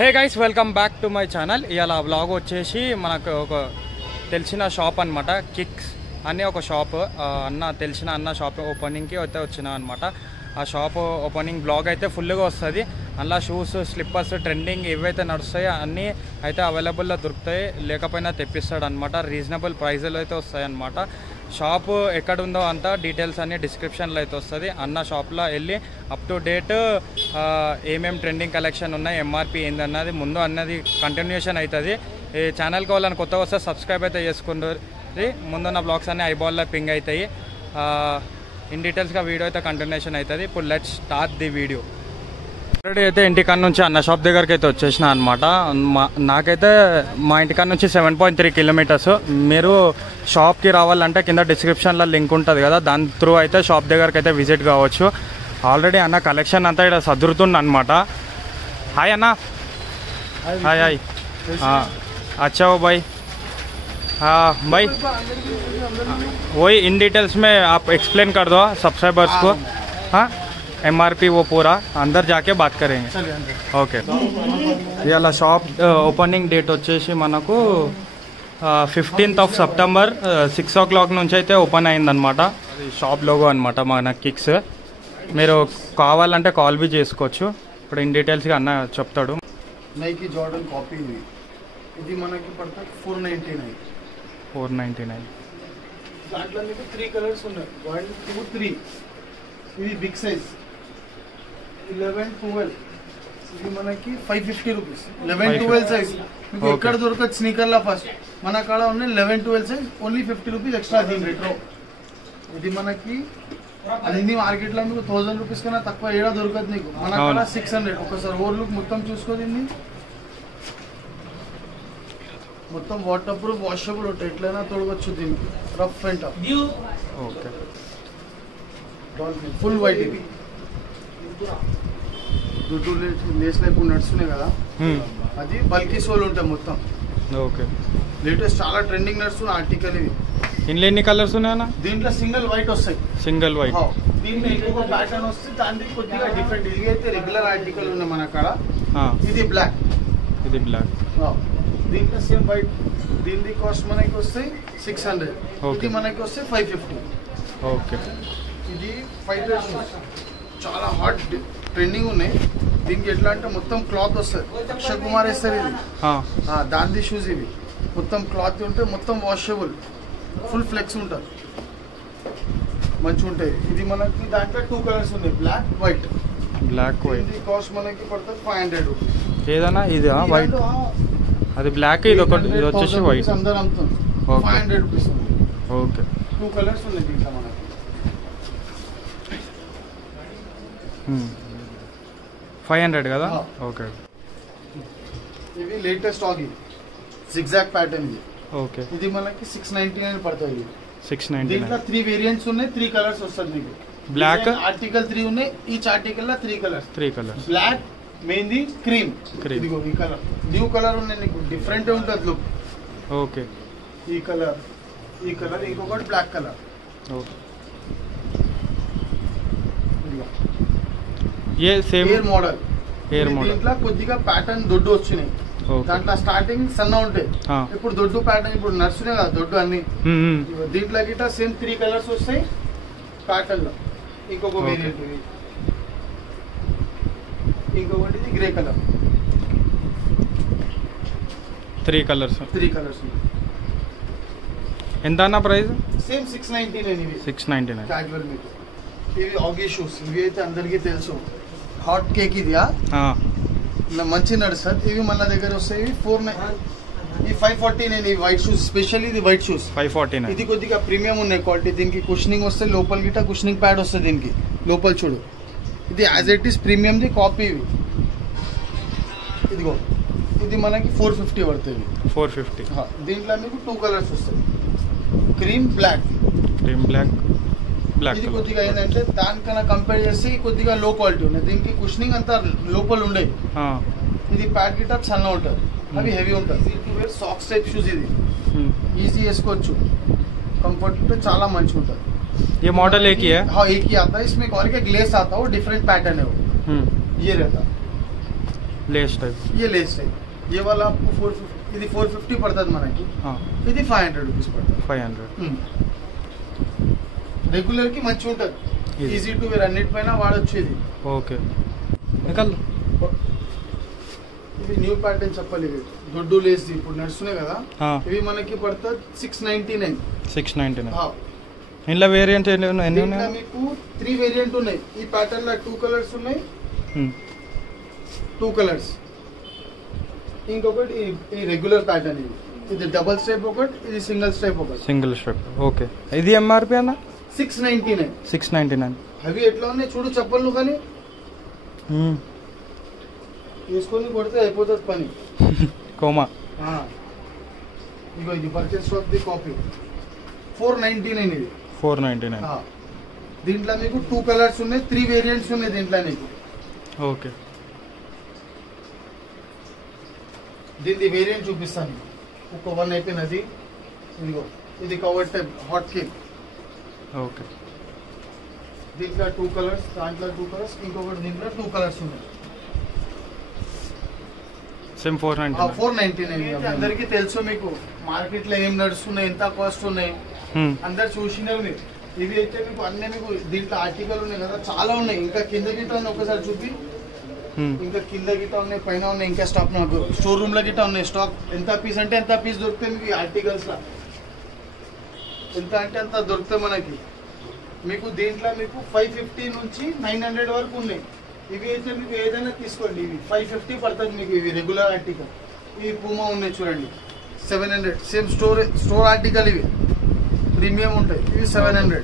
Hey guys, welcome back to my channel. ఇవాళ vlog వచ్చేసి మనకు ఒక తెలిసిన షాప్ అనమాట, కిక్స్ అని ఒక షాప్. తెలిసిన అన్న షాప్ ఓపెనింగ్కి అయితే వచ్చిన అనమాట. ఆ షాప్ ఓపెనింగ్ బ్లాగ్ అయితే ఫుల్గా వస్తుంది. అందులో షూస్, స్లిప్పర్స్, ట్రెండింగ్ ఏవైతే నడుస్తాయో అన్నీ అయితే అవైలబుల్లో దొరుకుతాయి. లేకపోయినా తెప్పిస్తాడు అనమాట. రీజనబుల్ ప్రైజులు అయితే వస్తాయి అన్నమాట. షాపు ఎక్కడ ఉందో అంతా డీటెయిల్స్ అన్నీ డిస్క్రిప్షన్లో అయితే వస్తుంది. అన్న షాప్లో వెళ్ళి అప్ టు డేట్ ఏమేమి ట్రెండింగ్ కలెక్షన్ ఉన్నాయి, ఎంఆర్పి ఏందన్నది ముందు అన్నది కంటిన్యూషన్ అవుతుంది. ఈ ఛానల్కి వాళ్ళని కొత్తగా వస్తే సబ్స్క్రైబ్ అయితే చేసుకుంటారు. ముందున్న బ్లాగ్స్ అన్నీ ఐబాల్లో పింగ్ అవుతాయి. ఇన్ డీటెయిల్స్గా వీడియో అయితే కంటిన్యూషన్ అవుతుంది. ఇప్పుడు let's start the video. Already అయితే ఇంటికాడ నుంచి అన్న షాప్ దగ్గరికి అయితే వచ్చేసిన అనమాట. నాకైతే మా ఇంటికాడ నుంచి 7.3 కిలోమీటర్స్. మీరు షాప్కి రావాలంటే కింద డిస్క్రిప్షన్లో లింక్ ఉంటుంది కదా, దాని త్రూ అయితే షాప్ దగ్గరికి అయితే విజిట్ కావచ్చు. ఆల్రెడీ అన్న కలెక్షన్ అంతా ఇక్కడ సదురుతుంది అనమాట. హాయ్ అన్న. Hi hi. अच्छा हो भाई. हाँ भाई, वही इन डिटेल्स में आप एक्सप्लेन कर दो सब्सक्राइबर्स को. हाँ, एमआरपी वो पूरा अंदर जाके बात करेंगे. ఓకే. ఇవాళ షాప్ ఓపెనింగ్ డేట్ వచ్చేసి మనకు 15th of September 6 o'clock నుంచి అయితే ఓపెన్ అయిందనమాట. షాప్ లోగో అనమాట మన కిక్స్. మీరు కావాలంటే కాల్ బి చేసుకోవచ్చు. ఇప్పుడు ఇన్ డీటెయిల్స్గా అన్న చెప్తాడు. నైకీ జార్డన్ కాపీ ఇది మనకి పడుతుంది 499. దాంట్లో మీకు 3 కలర్స్ ఉన్నాయి. 1, 2, 3. ఇది బిగ్ సైజ్ 11, 12. ఇది మనకి 550 రూపీస్. 11, 12 సైజ్ మీకు ఎక్కడ దొరకదు స్నీకర్లా. ఫస్ట్ మన కాడ ఉన్నాయి 11, 12 సైజ్, ఓన్లీ 50 రూపీస్ ఎక్స్ట్రా. దీని రేట్రో ఇది మనకి అన్ని మార్కెట్లో మీకు 1000 రూపీస్ కన్నా తక్కువ ఏడా దొరకదు నీకు. మన కాడ 600. ఒకసారి ఓవర్ లుక్ మొత్తం చూసుకోదండి. మొత్తం వాటర్ ప్రూఫ్, వాషబుల్ ఉంటాయి. ఎట్లయినా తొడగొచ్చు దీనికి. Rough and tough. Okay. Full white. ఇది దుడ్డు లేస్లో ఇప్పుడు నడుస్తున్నాయి కదా, అది బల్కీ సోల్ ఉంటాయి మొత్తం. ఓకే. లేటెస్ట్ చాలా ట్రెండింగ్ నడుస్తున్న ఆర్టికల్ ఇది. ఇందులో ఎన్ని కలర్స్ ఉన్నాయన్నా? దీంట్లో సింగిల్ వైట్ వస్తాయి. Single white. దీంట్లో ఇంకొక ప్యాటర్న్ వస్తుంది, దానికి కొద్దిగా డిఫరెంట్. ఇది అయితే రెగ్యులర్ ఆర్టికల్ ఉన్నాయి మన కాడ. ఇది బ్లాక్. ఇది బ్లాక్. దీంట్లో సేమ్ వైట్. దీని కాస్ట్ మనకి వస్తాయి 600. ఇది మనకి వస్తాయి 550. ఓకే. ఇది 5 షూస్ చాలా హాట్ ట్రెండింగ్ ఉన్నాయి. దీనికి ఎట్లా అంటే మొత్తం క్లాత్ వస్తుంది. అక్షయ్ కుమార్ వేస్తారు ఇది. దాంది షూస్ ఇవి. మొత్తం క్లాత్ ఉంటే మొత్తం వాషబుల్, ఫుల్ ఫ్లెక్స్ ఉంటుంది, మంచిగా ఉంటాయి. ఇది మనకి దాంట్లో 2 కలర్స్ ఉన్నాయి, బ్లాక్, వైట్. Black, white. ఇది కాస్ట్ మనకి పడుతుంది 500 రూపీస్. ఏదన్నా ఇది వైట్, అది బ్లాక్, ఇది ఒకటి, ఇది వచ్చేసి వైట్. అందరూ అమ్ముతుంది. 500 రూపీస్ ఉంది. ఓకే. 2 కలర్స్ ఉన్నాయి దీంట్లో మనకి. 500 కదా. ఓకే. ఇవి లేటెస్ట్ ఆగి జిగ్జాగ్ ప్యాటర్న్. ఇది ఓకే. ఇది మనకి 699 పడుతుంది. 699. దీంట్లో 3 వేరియంట్స్ ఉన్నాయి, 3 కలర్స్ వస్తుంది మీకు. బ్లాక్ ఆర్టికల్ 3 ఉన్నాయి. ఈచ్ ఆర్టికల్ లో 3 కలర్స్. Black, mehndi, cream. ఇదిగో ఈ కలర్, న్యూ కలర్ ఉన్నాయి నీకు. డిఫరెంట్ ఉంటుంది లుక్. ఓకే. ఈ కలర్, ఈ కలర్, ఇంకొకటి బ్లాక్ కలర్. ఓకే. ये सेम హెయిర్ మోడల్. మోడల్. దీంట్లో కొద్దిగా ప్యాటర్న్ దొడ్డు వచ్చినాయి. దాంట్లో స్టార్టింగ్ సన్న ఉంటాయి. ఇప్పుడు దొడ్డు ప్యాటర్న్ ఇప్పుడు నడుస్తున్నాయి కదా దొడ్డు అన్ని. దీంట్లో గిట్ట సేమ్ 3 కలర్స్ వస్తాయి ప్యాటర్న్ లో. ఇంకొక వేరియంట్ ఇది, ఇంకొకటి ఇది గ్రే కలర్. 3 కలర్స్. ఎంత అన్న ప్రైస్? సేమ్ 699. ఇవి 699 క్యాజువల్ మీకు. ఇవి ఆగి షూస్. ఇవి అయితే అందరికీ తెలుసు, హాట్ కేక్. ఇది మంచి నడుస్తుంది. ఇవి మన దగ్గర వస్తాయి 549. ఈ వైట్ షూస్ స్పెషల్. ఇది వైట్ షూస్ 549. ఇది కొద్దిగా ప్రీమియం ఉన్నాయి క్వాలిటీ. దీనికి కుషనింగ్ వస్తుంది, లోపల గిట్ట కుషనింగ్ ప్యాడ్ వస్తుంది దీనికి లోపల. చూడు, ఇది as it is premium the copy. ఇవి ఇదిగో, ఇది మనకి 450 పడుతుంది. 450. దీంట్లో మీకు 2 కలర్స్ వస్తాయి, క్రీమ్, బ్లాక్. ఇది కొద్దిగా ఏంటంటే దానికన్నా కంపేర్ చేస్తే కొద్దిగా లో క్వాలిటీ ఉన్నాయి. దీనికి కుషనింగ్ అంతా లోపల ఉండే. ఇది ప్యాడ్ గిట్ట సన్న ఉంటుంది, అవి హెవీ ఉంటుంది. Socks type shoes. ఇది ఈజీ వేసుకోవచ్చు, कंफर्ट చాలా మంచిగా ఉంటుంది. ये मॉडल एक ही है? हाँ एक ही आता है, इसमें और क्या ग्लेस आता है, वो डिफरेंट पैटर्न है वो। ये रहता లేస్ టైప్ ये लेस टाइप ये वाला आपको 450 ఇది 450 పడుతుంది మనకి ఇది 500 రూపీస్ పడుతుంది 500 రెగ్యులర్ కి మంచి ఉంటుంది ఇది. ఈజీ టు వేర్ అన్నిటిపైన వాడొచ్చు ఇది ఓకే నికల్ ఇది న్యూ ప్యాటర్న్ చెప్పాలి ఇవి దొడ్డు లేస్ ఇప్పుడు నడుస్తున్నాయి కదా ఇవి మనకి పడుతుంది 699 699 ఇందులో వేరియంట్ ఎన్ని దీంట్లో ఉన్నాయి మీకు 3 వేరియంట్ ఉన్నాయి ఈ ప్యాటర్న్ లో 2 కలర్స్ ఉన్నాయి 2 కలర్స్ ఇంకొకటి ఈ రెగ్యులర్ ప్యాటర్న్ ఇది డబుల్ స్ట్రైప్ ఒకటి ఇది సింగిల్ స్ట్రైప్ ఒకటి సింగిల్ స్ట్రిప్ ఓకే ఇది ఎంఆర్పి అన్న 699 699 అవి ఎట్లా ఉన్నాయి చూడు చెప్పలు కానీ తీసుకొని కొడితే అయిపోతుంది పని కోమా ఇగో ఇది పర్చేస్ ఆఫ్ ది కాపీ 499 ఇది 499 దీంట్లో మీకు 2 కలర్స్ ఉన్నాయి 3 వేరియంట్స్ ఉన్నాయి దీంట్లో మీకు ఓకే దీని వేరియంట్ చూపిస్తాను ఒక 1 అయిపోయినది ఇదిగో ఇది cover type hot cake okay దీంట్లో 2 కలర్స్ దాంట్లో 2 కలర్స్ ఇంకొకటి దీంట్లో 2 కలర్స్ ఉన్నాయి సేమ్ 499 499 అందరికీ తెలుసు మీకు మార్కెట్ లో ఏం నడుస్తున్నాయి ఎంత కాస్ట్ ఉన్నాయి అందరు చూసినారు మీరు ఇవి అయితే మీకు అన్ని మీకు దీంట్లో ఆర్టికల్ ఉన్నాయి కదా చాలా ఉన్నాయి ఇంకా కింద గిట్ట ఉన్నాయి ఒకసారి చూపి ఇంకా కింద గిట్ట ఉన్నాయి పైన ఉన్నాయి ఇంకా స్టాక్ నాకు స్టోర్ రూమ్ లో గిట్ట ఉన్నాయి స్టాక్ ఎంత పీస్ అంటే ఎంత పీస్ దొరుకుతాయి మీకు ఆర్టికల్స్ లా ఎంత అంటే అంత దొరుకుతాయి మనకి మీకు దీంట్లో మీకు 550 నుంచి 900 వరకు ఉన్నాయి ఇవి అయితే మీకు ఏదైనా తీసుకోండి ఇవి 550 పడుతుంది మీకు ఇవి రెగ్యులర్ ఆర్టికల్ ఇవి పూమా ఉన్నాయి చూడండి 700 సేమ్ స్టోర్ ఆర్టికల్ ఇవి ప్రీమియం ఉంటాయి ఇవి 700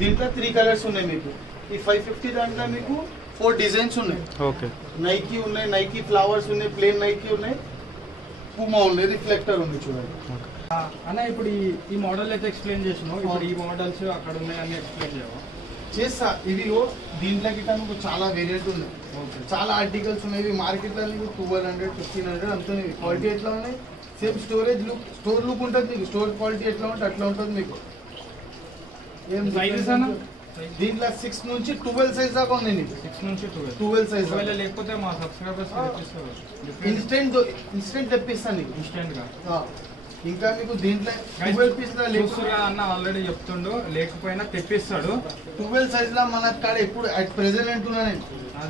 దీంట్లో 3 కలర్స్ ఉన్నాయి మీకు ఈ 550 దాంట్లో మీకు 4 డిజైన్స్ ఉన్నాయి ఓకే నైకీ ఉన్నాయి నైకీ ఫ్లవర్స్ ఉన్నాయి ప్లేన్ నైకీ ఉన్నాయి పూమా ఉన్నాయి రిఫ్లెక్టర్ ఉంది చూడండి అన్న ఇప్పుడు ఈ మోడల్ అయితే ఎక్స్ప్లెయిన్ చేసినావు ఇప్పుడు ఈ మోడల్స్ అక్కడ ఉన్నాయి అన్ని ఎక్స్ప్లెయిన్ చేయవా చేస్తా ఇది దీంట్లో గిట్ట మీకు చాలా వేరియంట్ ఉన్నాయి చాలా ఆర్టికల్స్ ఉన్నాయి మార్కెట్ లో మీకు 1200 1500 అంత క్వాలిటీ ఎట్లా ఉన్నాయి same storage look store look ఉంటుంది మీకు స్టోర్ క్వాలిటీ ఎట్లా ఉంటుంది అట్లా ఉంటుంది మీకు ఏం సైజెస్ అన్న దీంట్లో 6 నుంచి 12 సైజ్ దాకా ఉంది నీకు 6 నుంచి 12 సైజ్ లేకపోతే మా సబ్స్క్రైబర్స్ ఇన్స్టెంట్ తెప్పిస్తాను నీకు ఇన్స్టెంట్ గా ఇంకా మీకు దీంట్లో 12 పీస్ అన్న ఆల్రెడీ చెప్తుండు లేకపోయినా తెప్పిస్తాడు 12 సైజ్ లా మన కాడ ఇప్పుడు అట్ ప్రెసెంట్ అంటున్నా నేను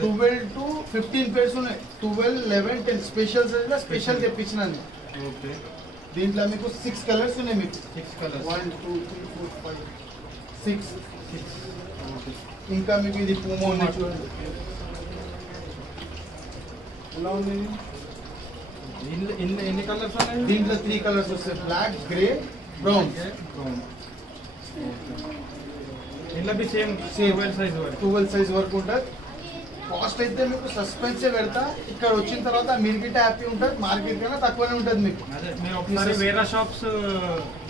12 to 15 పేర్స్ ఉన్నాయి 12 11 10 స్పెషల్ సైజ్ లా స్పెషల్ తెప్పించినాను ఓకే దీంట్లో మీకు 6 కలర్స్ ఉన్నాయి మీకు 6 కలర్స్ 1 2 3 4 5 6 ఇంకా మీకు ఇది పూమో ఉంది చూడండి ఎలా ఉంది ఎన్ని కలర్స్ ఉన్నాయి దీంట్లో 3 కలర్స్ వస్తాయి బ్లాక్ గ్రే బ్రౌన్ ఇందులో బి సేమ్ 12 సైజ్ వరకు 12 సైజ్ వరకు ఉంటుంది కాస్ట్ అయితే మీకు సస్పెన్సే పెడతా ఇక్కడ వచ్చిన తర్వాత మీరు గిట్ట హ్యాపీ ఉంటుంది మార్కెట్ కన్నా తక్కువనే ఉంటుంది మీకు అదే మీరు ఒకసారి వేరే షాప్స్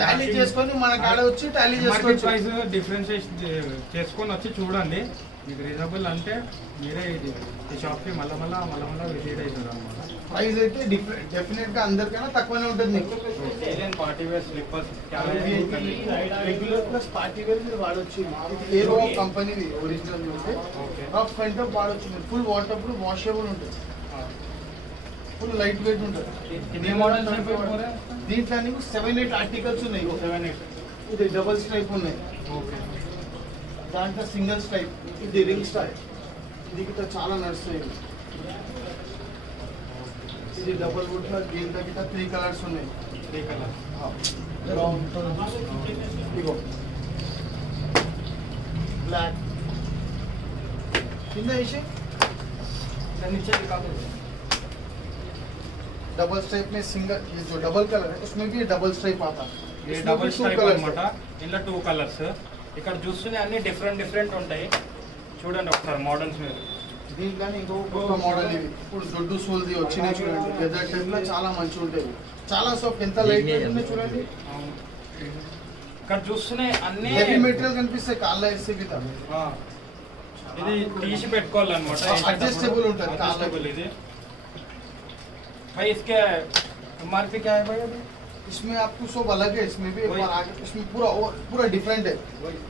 టాలీ చేసుకొని మన కాడ వచ్చి టాలీ మార్కెట్ చేసుకోవచ్చు ప్రైస్ డిఫరెన్షియేట్ చేసుకొని వచ్చి చూడండి మీకు రీజనబుల్ అంటే మీరే ఈ షాప్కి మళ్ళా విజిట్ అవుతారు అనమాట ప్రైస్ అయితే డెఫినెట్ గా అందరికైనా తక్కువనే ఉంటుంది మీకు party wear slippers regular plus party wear మీరు వాడొచ్చు ఇది ఏరో కంపెనీ ఒరిజినల్ ఉంటే రఫ్ అండ్ టఫ్ వాడొచ్చు మీరు ఫుల్ వాటర్ ప్రూఫ్ వాషబుల్ ఉంటుంది ఫుల్ లైట్ వెయిట్ ఉంటుంది దీంట్లో నీకు 7-8 ఆర్టికల్స్ ఉన్నాయి 7-8 ఇది డబుల్ స్ట్రైప్ ఉన్నాయి దాంట్లో సింగిల్ స్ట్రైప్ ఇది రింగ్ స్టైప్ ఇది గిట్ట చాలా నడుస్తాయి ఇది డబుల్ వుడ్ లో దీంట్లో గిట్ట 3 కలర్స్ ఉన్నాయి 3 కలర్స్ బ్రౌన్ ఇగో ब्लैक కింద వేసి नीचे दिखाते डबल स्ट्राइप में सिंगल ये जो डबल कलर है उसमें भी डबल स्ट्राइप आता है ये डबल स्ट्राइप అన్నమాట ఇందులో 2 కలర్స్ ఇక్కడ చూస్తూనే అన్ని డిఫరెంట్ ఉంటాయి చూడండి ఒకసారి మోడల్స్ మీరు దీంట్లోనే ఇంకొక మోడల్ ఇవి ఇప్పుడు దొడ్డు సోల్ది వచ్చినాయి చూడండి లెదర్ టైప్ లో చాలా మంచిగా ఉంటాయి చాలా సాఫ్ట్ ఎంత లైట్ వెయిట్ ఉన్నాయి చూడండి ఇక్కడ చూస్తూనే అన్ని హెవీ మెటీరియల్ కనిపిస్తాయి కాళ్ళ వేస్తే గిట్ట ఇది తీసి పెట్టుకోవాలన్నమాట అడ్జస్టబుల్ ఉంటుంది అడ్జస్టబుల్ ఇది भाई इसके एमआरपी क्या है भाई अभी इसमें आपको सब अलग है, इसमें भी एक बार आगे इसमें पूरा डिफरेंट है।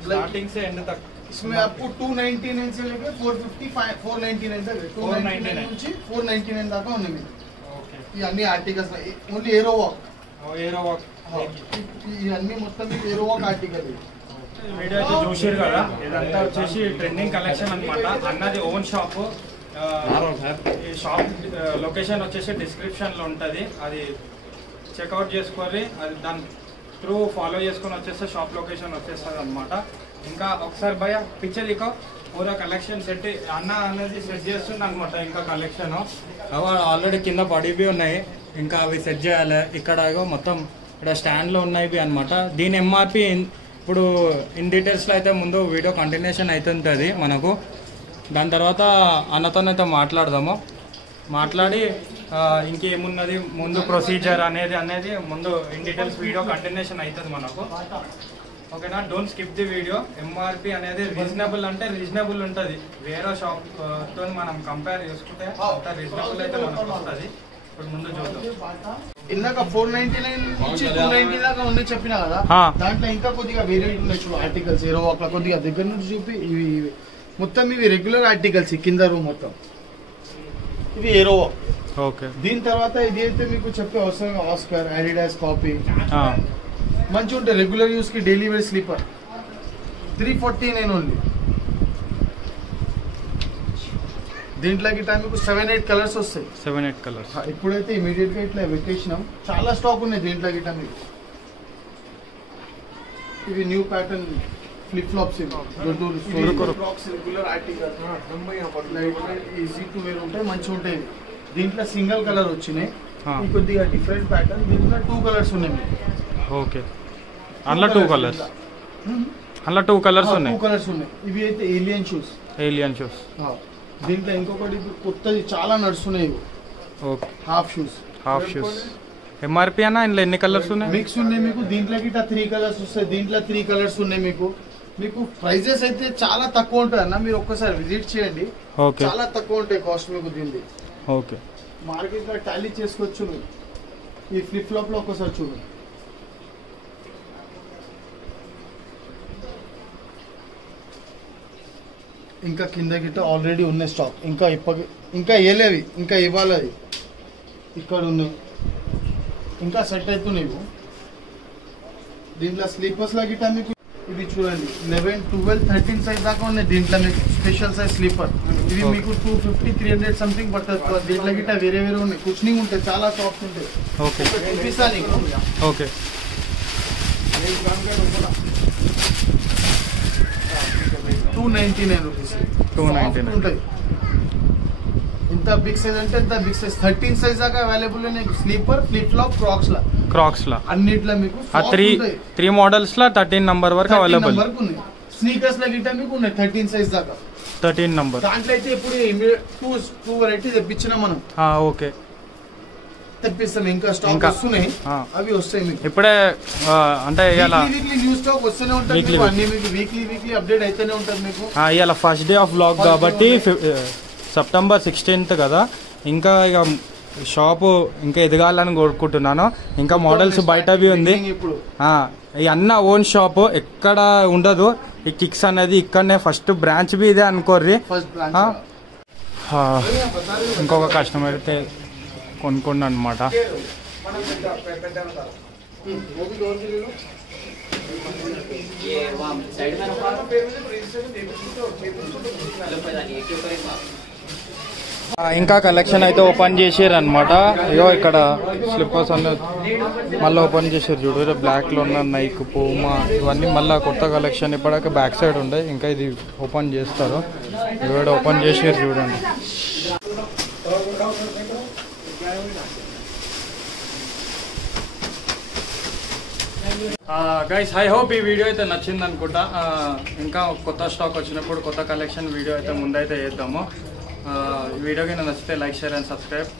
स्टार्टिंग से एंड तक इसमें आपको 299 से लेके 455 499 तक 299 నుంచి 499 దాకా ఉన్నాయి మీకు. ఈ అన్ని ఆర్టికల్స్ ఓన్లీ ఏరో వాక్ ఇవన్నీ మొత్తం ఏరో వాక్ ఆర్టికల్. వీడియో అయితే చూసారు కదా, ఇదంతా వచ్చేసి ట్రెండింగ్ కలెక్షన్ అన్నమాట. అన్నది ఓన్ షాప్. ఈ షాప్ లొకేషన్ వచ్చేసి డిస్క్రిప్షన్లో ఉంటుంది, అది చెక్అవుట్ చేసుకోవాలి. అది దాని త్రూ ఫాలో చేసుకొని వచ్చేస్తే షాప్ లొకేషన్ వచ్చేస్తుంది అనమాట. ఇంకా ఒకసారి భయ పిక్చర్ ఇకో పూరా కలెక్షన్ సెట్ అన్న అనేది సెట్ చేస్తుంది అనమాట. ఇంకా కలెక్షన్ ఆల్రెడీ కింద పడిపోయి ఉన్నాయి, ఇంకా అవి సెట్ చేయాలి. ఇక్కడ మొత్తం ఇక్కడ స్టాండ్లో ఉన్నాయి అనమాట. దీని ఎంఆర్పి ఇప్పుడు ఇన్ డీటెయిల్స్లో అయితే ముందు వీడియో కంటిన్యూషన్ అవుతుంటుంది మనకు. దాని తర్వాత అన్నతోనైతే మాట్లాడదాము. మాట్లాడి ఇంకేమున్నది ముందు ప్రొసీజర్ అనేది ముందు ఇన్ డీటెయిల్స్ వీడియో కంటిన్యూషన్ అవుతుంది మనకు. ఓకేనా, don't skip the video. MRP అనేది రీజనబుల్ అంటే రీజనబుల్ ఉంటుంది. వేరే షాప్తో మనం కంపేర్ చేసుకుంటే అంత రీజనబుల్ అయితే మనకు వస్తుంది. ఇప్పుడు ముందు చూద్దాం. ఇందాక 499 నుంచి 290 దాకా ఉంది చెప్పినా కదా, దాంట్లో ఇంకా కొద్దిగా వేరియంట్ ఉన్నాయి చూడు ఆర్టికల్స్. ఏరో వాక్ కొద్దిగా దగ్గర నుంచి చూపి ఇవి మొత్తం ఇవి రెగ్యులర్ ఆర్టికల్స్. కింద రూమ్ మొత్తం ఇది ఏరో వాక్. ఓకే, దీని తర్వాత ఇది అయితే మీకు చెప్పే అవసరం ఆస్కర్, అడిడాస్ కాపీ మంచిగా ఉంటాయి. రెగ్యులర్ యూస్ కి డైలీ వేర్ స్లీపర్ 349 ఓన్లీ. దీంట్లోకి టైం మీకు 7-8 కలర్స్ వస్తాయి. 7-8 కలర్స్ ఇప్పుడైతే ఇమీడియట్ గా ఇట్లా పెట్టేసినాం. చాలా స్టాక్ ఉన్నాయి దీంట్లోకి టైం మీకు. ఇవి new pattern flip flops, regular article easy to wear ఉంటాయి, మంచిగా ఉంటాయి. దీంట్లో సింగిల్ కలర్ వచ్చినాయి, కొద్దిగా డిఫరెంట్ ప్యాటర్న్. దీంట్లో 2 కలర్స్ ఉన్నాయి మీకు. ఓకే, అందులో 2 కలర్స్ ఉన్నాయి. 2 కలర్స్ ఉన్నాయి. ఇవి అయితే ఏలియన్ షూస్. దీంట్లో ఇంకొకటి కొత్తది చాలా నడుస్తున్నాయి. Okay, half shoes. ఎంఆర్పి అన్న ఇందులో ఎన్ని కలర్స్ ఉన్నాయి? మిక్స్ ఉన్నాయి మీకు. దీంట్లోకి 3 కలర్స్ వస్తాయి. దీంట్లో 3 కలర్స్ ఉన్నాయి మీకు. ప్రైజెస్ అయితే చాలా తక్కువ ఉంటాయి అన్న, మీరు ఒక్కసారి విజిట్ చేయండి. చాలా తక్కువ ఉంటాయి కాస్ట్ మీకు దీన్ని. ఓకే, మార్కెట్ లో టాలీ చేసుకోవచ్చు. ఈ ఫ్లిప్ ఫ్లాప్ లో ఒకసారి చూడండి. ఇంకా కింద గిట్ట ఆల్రెడీ ఉన్నాయి స్టాక్. ఇంకా వేయలేవి, ఇంకా ఇవ్వాలి. అది ఇక్కడ ఉన్నాయి, ఇంకా సెట్ అవుతున్నాయి. దీంట్లో స్లీపర్స్ లా గిట్ట మీకు ఇవి చూడండి 11, 12, 13 సైజ్ దాకా ఉన్నాయి. దీంట్లో మీకు స్పెషల్ సైజ్ స్లీపర్ ఇవి మీకు 250, 300 సంథింగ్ పడుతుంది. దీంట్లో గిట్ట వేరే ఉన్నాయి. కుషనింగ్ ఉంటాయి, చాలా సాఫ్ట్ ఉంటాయి. ఓకే, చూపిస్తా నీకు. Okay, 299 rupees. 299 ఉంటాయి. ఇంత బిగ్ సైజ్ అంటే ఇంత బిగ్ సైజ్ 13 సైజ్ దాకా అవైలబుల్ ఉన్నాయి. స్లీపర్, ఫ్లిప్ ఫ్లాప్, క్రాక్స్ లా అన్నిట్లో మీకు 3 మోడల్స్ లా 13 నంబర్ వరకు అవైలబుల్. స్నీకర్స్ లా గిట్ట మీకు ఉన్నాయి 13 సైజ్ దాకా. 13 నంబర్ దాంట్లో అయితే ఇప్పుడు 2 వెరైటీస్ తెప్పించినా మనం. ఓకే, తెప్పిస్తాం. ఇంకా స్టాక్ వస్తున్నాయి, అవి వస్తాయి మీకు ఇప్పుడే. అంటే వీక్లీ న్యూ స్టాక్ వస్తూనే ఉంటుంది. అన్ని మీకు వీక్లీ అప్డేట్ అయితేనే ఉంటుంది మీకు. ఇవాళ ఫస్ట్ డే ఆఫ్ వ్లాగ్ కాబట్టి సెప్టెంబర్ 16th కదా. ఇంకా ఇక షాపు ఇంకా ఎదగాలని కోరుకుంటున్నాను. ఇంకా మోడల్స్ బయటవి ఉంది. ఈ అన్న ఓన్ షాప్ ఎక్కడ ఉండదు. ఈ కిక్స్ అనేది ఇక్కడనే ఫస్ట్ బ్రాంచ్ బి ఇదే అనుకోర్రి. ఇంకొక కస్టమర్ అయితే కొనుక్కోండి అనమాట. ఇంకా కలెక్షన్ అయితే ఓపెన్ చేసారు అనమాట. ఇగో ఇక్కడ స్లిప్పర్స్ అన్నీ మళ్ళీ ఓపెన్ చేసారు చూడు. బ్లాక్ లో ఉన్న నైక్, పూమా ఇవన్నీ మళ్ళీ కొత్త కలెక్షన్. ఇప్పటికే బ్యాక్ సైడ్ ఉండే, ఇంకా ఇది ఓపెన్ చేస్తారు. ఇవి ఓపెన్ చేసారు చూడండి. గైస్, ఐ హోప్ ఈ వీడియో అయితే నచ్చింది అనుకుంటా. ఇంకా కొత్త స్టాక్ వచ్చినప్పుడు కొత్త కలెక్షన్ వీడియో అయితే ముందైతే చేద్దాము. ఈ వీడియోకి నచ్చితే లైక్, షేర్ అండ్ సబ్స్క్రైబ్.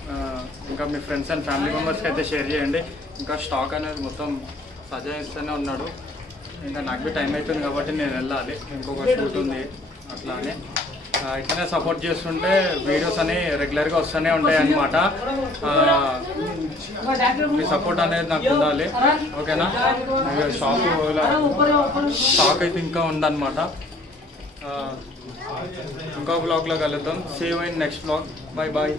ఇంకా మీ ఫ్రెండ్స్ అండ్ ఫ్యామిలీ మెంబర్స్కి అయితే షేర్ చేయండి. ఇంకా స్టాక్ అనేది మొత్తం సజాయిస్తూనే ఉన్నాడు. ఇంకా నాకు టైం అవుతుంది కాబట్టి నేను వెళ్ళాలి, ఇంకొక షూట్ ఉంది అట్లానే. ఇట్లనే సపోర్ట్ చేస్తుంటే వీడియోస్ అని రెగ్యులర్గా వస్తూనే ఉంటాయి అన్నమాట. మీ సపోర్ట్ అనేది నాకు ఉండాలి, ఓకేనా? షాప్ స్టాక్ అయితే ఇంకా ఉందన్నమాట. ఇంకో బ్లాగ్లో కలుద్దాం. See you in next blog. Bye bye.